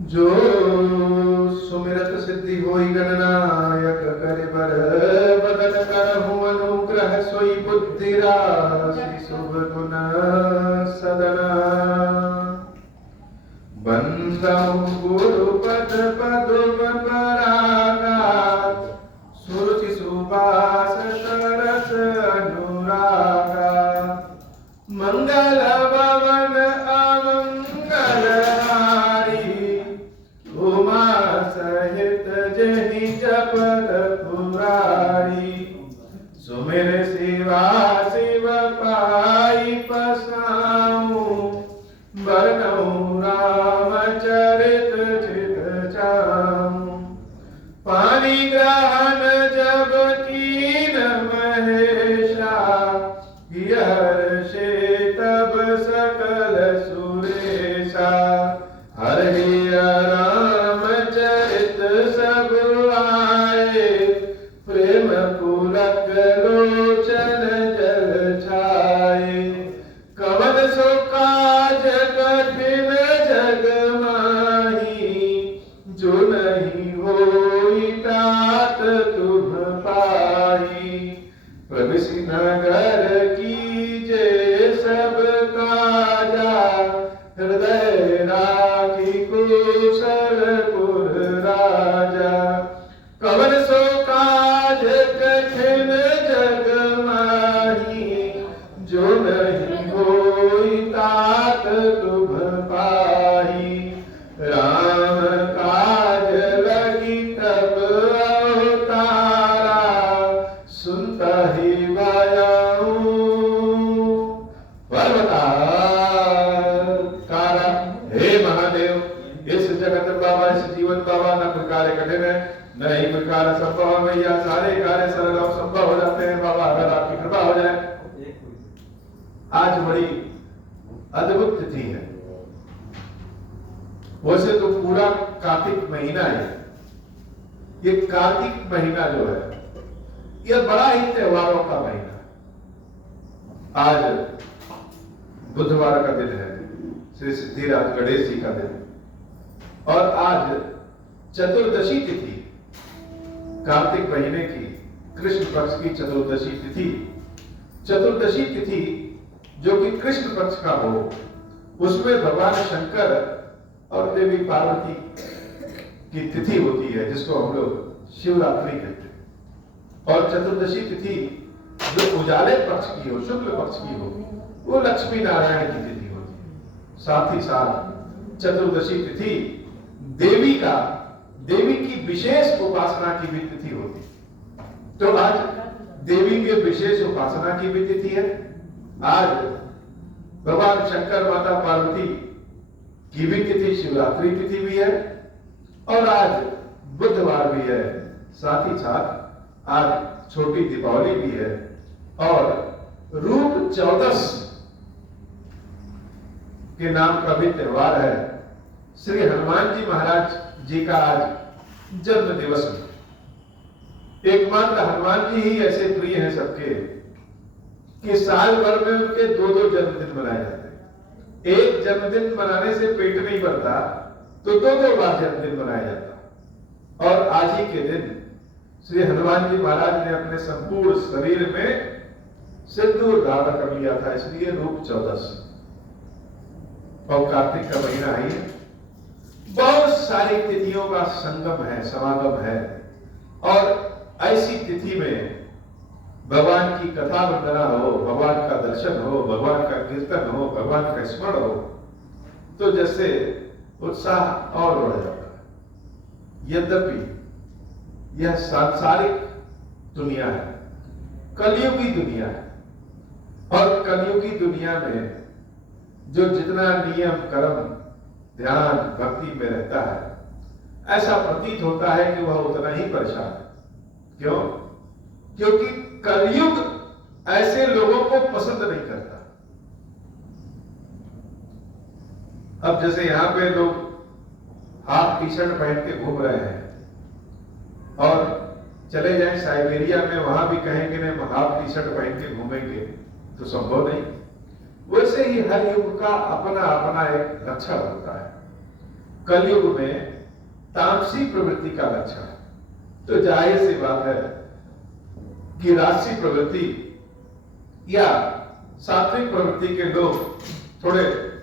जो सुमिरत सिद्धि होई गणनायक करे बर बदन करहु अनुग्रह सोई बुद्धि राशि शुभ गुण सदना बंदहु गुरु पद पदुम परागा सुरुचि सुबास सरस अनुरागा मंगल भवन अमंगल उमा सहित जहि जपत पुरारी सुमिर शिवा शिव पाई पसाऊं बरनऊं रामचरित चित चाऊं पानी ग्रहण जब कीन महेशा हर्षे तब सकल सुरेशा हरि रामचरित सब आए प्रेम पुलक लोचन जल छाए कवन सो काज कठिन जग माही जो नहीं होई तात तुम पाई प्रविशि नगर कीजे सब काजा हृदय राखी कुशलपुर राजा कवन सो काज कठिन जग माही जो नहीं होई तात तुम पाई राम काज लगी तब अवतारा सुनता ही वायाऊं पर्वताकारा हे महादेव इस जगत बाबा इस जीवन बाबा न कोई कार्य कठिन है न ही कोई कार्य संभव है भैया सारे कार्य सरल और संभव हो जाते हैं बाबा अगर आपकी कृपा हो जाए। आज बड़ी अद्भुत तिथि है वैसे तो पूरा कार्तिक महीना है ये कार्तिक महीना जो है यह बड़ा ही त्योहारों का महीना आज बुधवार का दिन है श्री सिद्धिराज गणेश जी का दिन और आज चतुर्दशी तिथि कार्तिक महीने की कृष्ण पक्ष की चतुर्दशी तिथि जो कि कृष्ण पक्ष का हो उसमें भगवान शंकर और देवी पार्वती की तिथि होती है जिसको हम लोग शिवरात्रि कहते हैं और चतुर्दशी तिथि जो उजाले पक्ष की हो शुक्ल पक्ष की हो वो लक्ष्मी नारायण की तिथि होती है। साथ ही साथ चतुर्दशी तिथि देवी की विशेष उपासना की भी तिथि होती है। तो आज देवी के विशेष उपासना की भी तिथि है। आज भगवान शंकर माता पार्वती की भी तिथि शिवरात्रि तिथि भी है और आज बुधवार भी है। साथ ही साथ आज छोटी दीपावली भी है और रूप चौदस के नाम का भी त्योहार है। श्री हनुमान जी महाराज जी का आज जन्म दिवस है। एकमात्र हनुमान जी ही ऐसे प्रिय हैं सबके कि साल भर में उनके दो जन्मदिन मनाए जाते हैं। एक जन्मदिन मनाने से पेट नहीं भरता तो दो बार जन्मदिन मनाया जाता और आज ही के दिन श्री हनुमान जी महाराज ने अपने संपूर्ण शरीर में सिंदूर धारण कर लिया था इसलिए रूप चौदस और कार्तिक का महीना ही बहुत सारी तिथियों का संगम है समागम है और ऐसी तिथि में भगवान की कथा वंदना हो भगवान का दर्शन हो भगवान का कीर्तन हो भगवान का स्मरण हो तो जैसे उत्साह और बढ़ जाता है। यद्यपि यह सांसारिक दुनिया है कलयुगी दुनिया है और कलयुगी दुनिया में जो जितना नियम कर्म ध्यान भक्ति में रहता है ऐसा प्रतीत होता है कि वह उतना ही परेशान है। क्यों? क्योंकि कलयुग ऐसे लोगों को पसंद नहीं करता। अब जैसे यहां पे लोग हाफ टी शर्ट पहन के घूम रहे हैं और चले जाएं साइबेरिया में वहां भी कहेंगे ना हाफ टी शर्ट पहन के घूमेंगे तो संभव नहीं। वैसे ही हर युग का अपना अपना एक लक्षण होता है। कलयुग में तामसी प्रवृत्ति का लक्षण है। तो जाहिर सी बात है कि राजसी प्रवृत्ति या सात्विक प्रवृत्ति के लोग थोड़े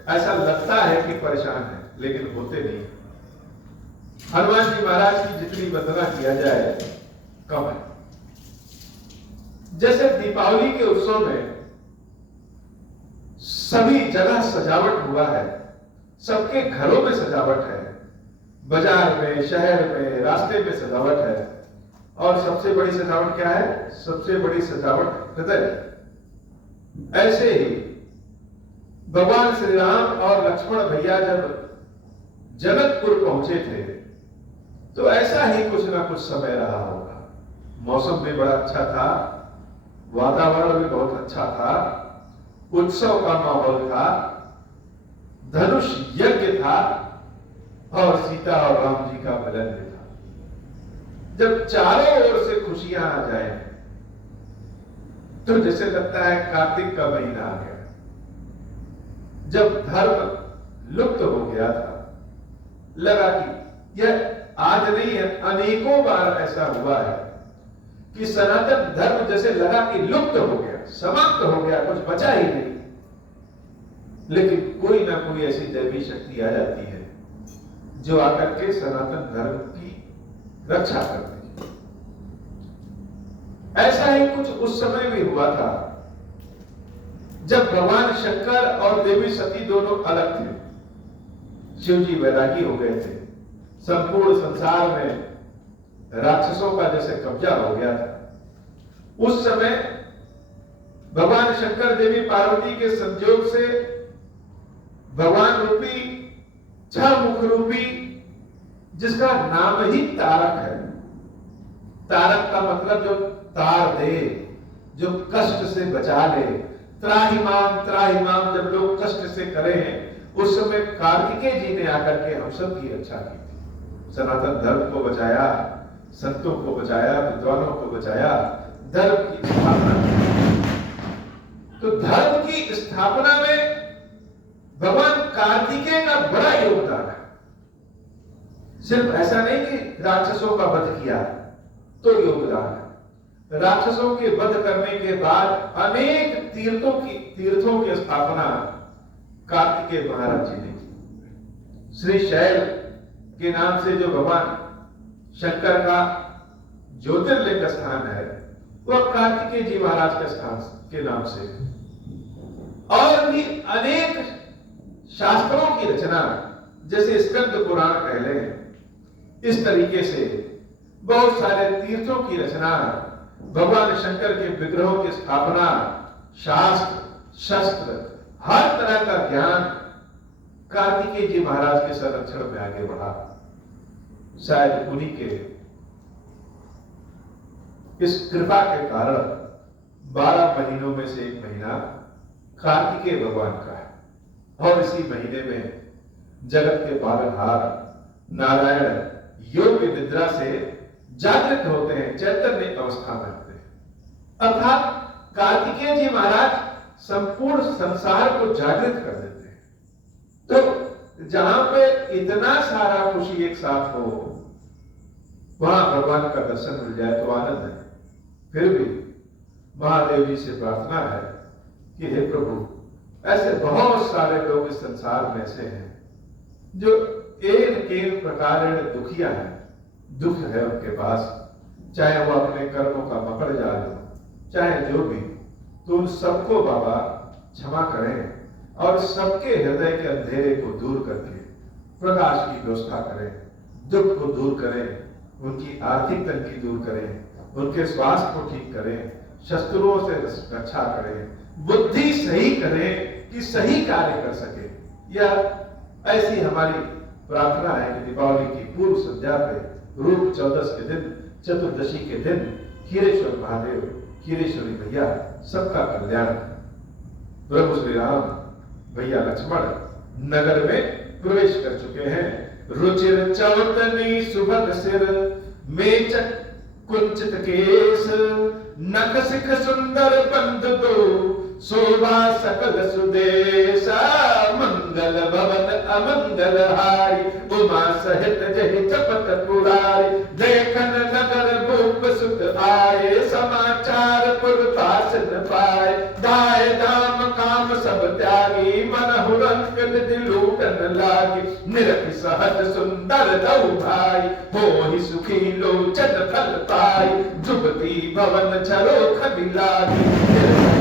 ऐसा लगता है कि परेशान है, लेकिन होते नहीं। हनुमान जी महाराज की जितनी वंदना किया जाए कम है। जैसे दीपावली के उत्सव में सभी जगह सजावट हुआ है, सबके घरों में सजावट है, बाजार में, शहर में, रास्ते में सजावट है, और सबसे बड़ी सजावट क्या है? सबसे बड़ी सजावट हृदय। ऐसे ही भगवान श्री राम और लक्ष्मण भैया जब जनकपुर पहुंचे थे तो ऐसा ही कुछ ना कुछ समय रहा होगा। मौसम भी बड़ा अच्छा था, वातावरण भी बहुत अच्छा था, उत्सव का माहौल था, धनुष यज्ञ था और सीता और राम जी का मिलन भी था। जब चारों ओर से खुशियां आ जाए तो जैसे लगता है कार्तिक का महीना आ गया। जब धर्म लुप्त हो गया था, लगा कि यह आज नहीं है, अनेकों बार ऐसा हुआ है कि सनातन धर्म जैसे लगा कि लुप्त हो गया, समाप्त हो गया, कुछ बचा ही नहीं। लेकिन कोई ना कोई ऐसी दैवी शक्ति आ जाती है जो आकर के सनातन धर्म की रक्षा करती है। ऐसा ही कुछ उस समय भी हुआ था जब भगवान शंकर और देवी सती दोनों अलग थे। शिव जी वैरागी हो गए थे, संपूर्ण संसार में राक्षसों का जैसे कब्जा हो गया था। उस समय भगवान शंकर देवी पार्वती के संयोग से भगवान रूपी छह मुख रूपी, जिसका नाम ही तारक है। तारक का मतलब जो तार दे, जो कष्ट से बचा ले, त्राहिमाम त्राहिमाम जब लोग कष्ट से करें, उस समय कार्तिकेय जी ने आकर के हम सब की रक्षा की थी। सनातन धर्म को बचाया, संतों को बचाया, विद्वानों को बचाया, धर्म की स्थापना की। तो धर्म की स्थापना में भगवान कार्तिकेय का बड़ा योगदान है। सिर्फ ऐसा नहीं कि राक्षसों का वध किया तो योगदान है, राक्षसों के वध करने के बाद अनेक तीर्थों की स्थापना कार्तिकेय महाराज जी ने की। श्री शैल के नाम से जो भगवान शंकर का ज्योतिर्लिंग स्थान है, वह कार्तिकेय जी महाराज के स्थान के नाम से है। और भी अनेक शास्त्रों की रचना, जैसे स्कंद पुराण कह लें, इस तरीके से बहुत सारे तीर्थों की रचना, भगवान शंकर के विग्रहों की स्थापना, शास्त्र शस्त्र, हर तरह का ज्ञान कार्तिकेय जी महाराज के संरक्षण में आगे बढ़ा। शायद उन्हीं के इस कृपा के कारण 12 महीनों में से एक महीना कार्तिकेय भगवान का है, और इसी महीने में जगत के पालनहार नारायण योग निद्रा से जागृत होते हैं, चैतन्य अवस्था में होते हैं। अर्थात कार्तिकेय जी महाराज संपूर्ण संसार को जागृत कर देते हैं। तो जहां पे इतना सारा खुशी एक साथ हो, वहां भगवान का दर्शन मिल जाए तो आनंद है। फिर भी महादेव जी से प्रार्थना है कि हे प्रभु, ऐसे बहुत सारे लोग इस संसार में ऐसे हैं जो एक प्रकार दुखिया है, दुख है उनके पास, चाहे वो अपने कर्मों का मकर जाल हो, चाहे जो भी, तो उन सबको बाबा क्षमा करें और सबके हृदय के अंधेरे को दूर करके प्रकाश की व्यवस्था करें, दुख को दूर करें, उनकी आर्थिक तंगी दूर करें, उनके स्वास्थ्य को ठीक करें, शत्रुओं से रक्षा करें, बुद्धि सही करें कि सही कार्य कर सके। यह ऐसी हमारी प्रार्थना है कि दीपावली की पूर्व संध्या पे, रूप 14 के दिन, चतुर्दशी के दिन, खीरेश्वर महादेव, खीरेश्वरी भैया सबका कल्याण। प्रभु श्री राम, भैया लक्ष्मण नगर में प्रवेश कर चुके हैं। रुचिर चौतनी सुभग सिर, मेचक कुंचित केस, नख सिख सुंदर बंद दो, शोभा सकल सुदेशा, मंगल भवन अमंगल हारी, उमा सहित जहि जपत पुरारी, देखन नगर भूप सुत आए, समाचार पुरपास न पाए, धाय धाम काम सब त्यागी, मनहु रंग निधि लूटन लागी, निरख सहज सुंदर दऊ भाई, होहि सुखी लोचन फल पाई, जुबती भवन झरोख लागी,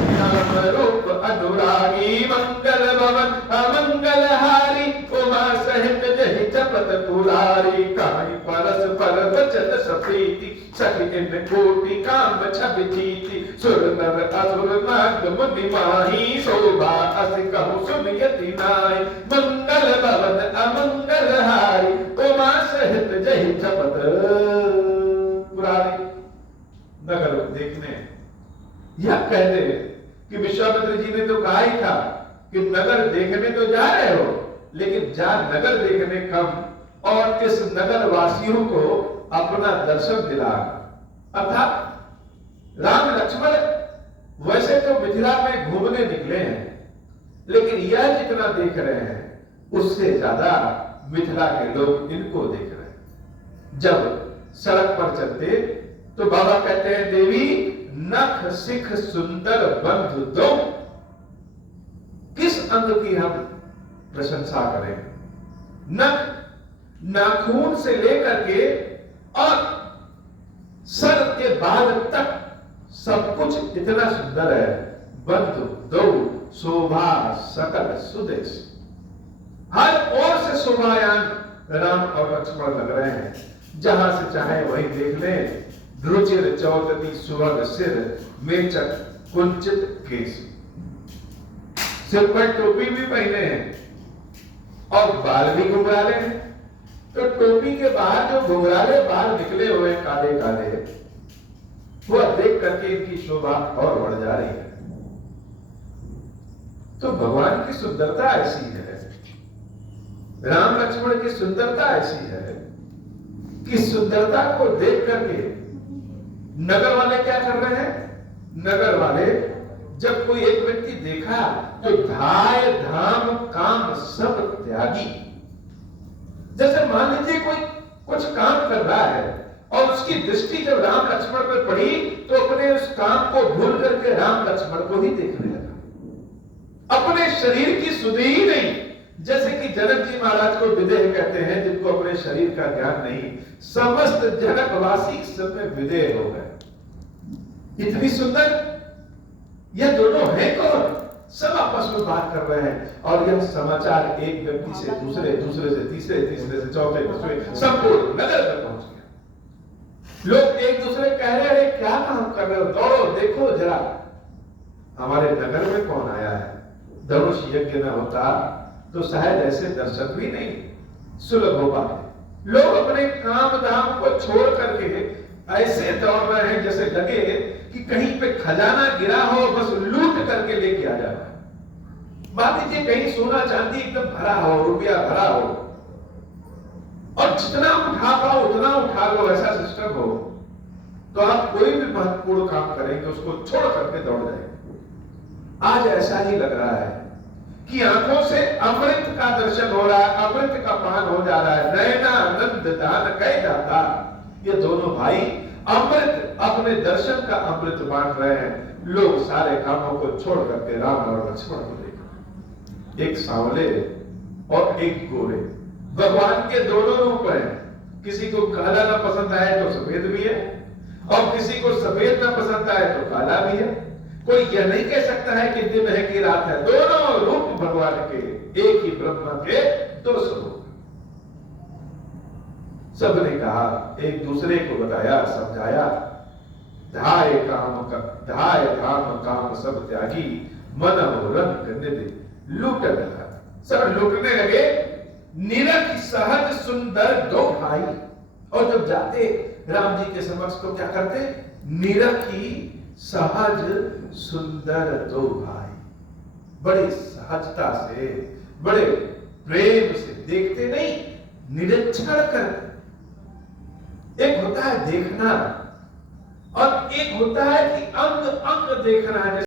नाम रूप अनुरागी, मंगल भवन अमंगल हारी, उमा सहित जहि जपत पुरारी, काई परस पर वचन सप्रीति, सखी इन कोटि काम छवि जीति, सुर नर असुर नाग मुनि माही, शोभा अस कहु सुनियति नाई, मंगल भवन अमंगल हारी, उमा सहित जहि जपत पुरारी। नगर देखने यह कहते कि विश्वामित्र जी ने तो कहा ही था कि नगर देखने तो जा रहे हो, लेकिन जा नगर देखने कम और इस नगर वासियों को अपना दर्शन दिला। अर्थात राम लक्ष्मण वैसे तो मिथिला में घूमने निकले हैं, लेकिन यह जितना देख रहे हैं उससे ज्यादा मिथिला के लोग इनको देख रहे हैं। जब सड़क पर चलते तो बाबा कहते हैं, देवी नख सिख सुंदर बंधु दो, किस अंग की हम प्रशंसा करें। नख नाखून से लेकर के और सर के बाल तक सब कुछ इतना सुंदर है। बंधु दो शोभा सकल सुदेश, हर ओर से शोभायान राम और लक्ष्मण लग रहे हैं। जहां से चाहे वहीं देख लें, रुचिर चौतती सुवर्ण सिर, मेचक कुंचित केस, सिर पर टोपी भी पहने हैं और बाल भी घुंघराले हैं। तो टोपी के बाहर जो घुंघराले बाल निकले हुए काले काले, वह देख करके इनकी शोभा और बढ़ जा रही है। तो भगवान की सुंदरता ऐसी है, राम लक्ष्मण की सुंदरता ऐसी है कि सुंदरता को देख करके नगर वाले क्या कर रहे हैं। नगर वाले जब कोई एक व्यक्ति देखा तो धाय धाम काम सब त्यागी। जैसे मान लीजिए कोई कुछ काम कर रहा है और उसकी दृष्टि जब राम लक्ष्मण पर पड़ी तो अपने उस काम को भूल करके राम लक्ष्मण को ही देखने लगा, अपने शरीर की सुधि ही नहीं। जैसे कि जनक जी महाराज को विदेह कहते हैं, जिनको अपने शरीर का ज्ञान नहीं, समस्त जनकवासी सब में विदेह हो गए। इतनी सुंदर यह दोनों हैं कौन, सब आपस में बात कर रहे हैं और यह समाचार एक व्यक्ति से दूसरे, दूसरे से तीसरे, तीसरे से चौथे, पांचवें संपूर्ण नगर तक पहुंच गया। लोग एक दूसरे कह रहे, अरे क्या काम कर रहे हो, दौड़ो देखो जरा हमारे नगर में कौन आया है। धनुष यज्ञ न होता तो शायद ऐसे दर्शक भी नहीं सुलभ हो पाते। लोग अपने काम धाम को छोड़ करके ऐसे दौड़ रहे हैं जैसे लगे कि कहीं पे खजाना गिरा हो, बस लूट करके लेके आ जाना। मान लीजिए कहीं सोना चांदी एकदम भरा हो, रुपया भरा हो और जितना उठा पाओ उतना उठा लो, ऐसा सिस्टम हो तो आप कोई भी महत्वपूर्ण काम करेंगे उसको छोड़ करके दौड़ जाएंगे। आज ऐसा ही लग रहा है कि आंखों से अमृत का दर्शन हो रहा है, अमृत का पान हो जा रहा है। नैना आनंद दान कह जाता, ये दोनों भाई अमृत, अपने दर्शन का अमृत बांट रहे हैं। लोग सारे कामों को छोड़ करके राम और लक्ष्मण को देख, एक सांवले और एक गोरे, भगवान के दोनों रूप हैं। किसी को काला ना पसंद आए तो सफेद भी है और किसी को सफेद ना पसंद आए तो काला भी है। कोई यह नहीं कह सकता है कि दिन है कि रात है। दोनों रूप भगवान के, एक ही ब्रह्म के दो स्वरूप। सबने कहा, एक दूसरे को बताया, समझाया, धाय धाम काम सब त्यागी, मन रंग निधि लूटने लगा। सब लूटने लगे। निरख सहज सुंदर दो भाई, और जब जाते राम जी के समक्ष तो क्या करते, निरखी सहज सुंदर दो भाई, बड़ी सहजता से, बड़े प्रेम से देखते नहीं, निरीक्षण करते। एक होता है देखना और एक होता है कि अंग अंग देखना है।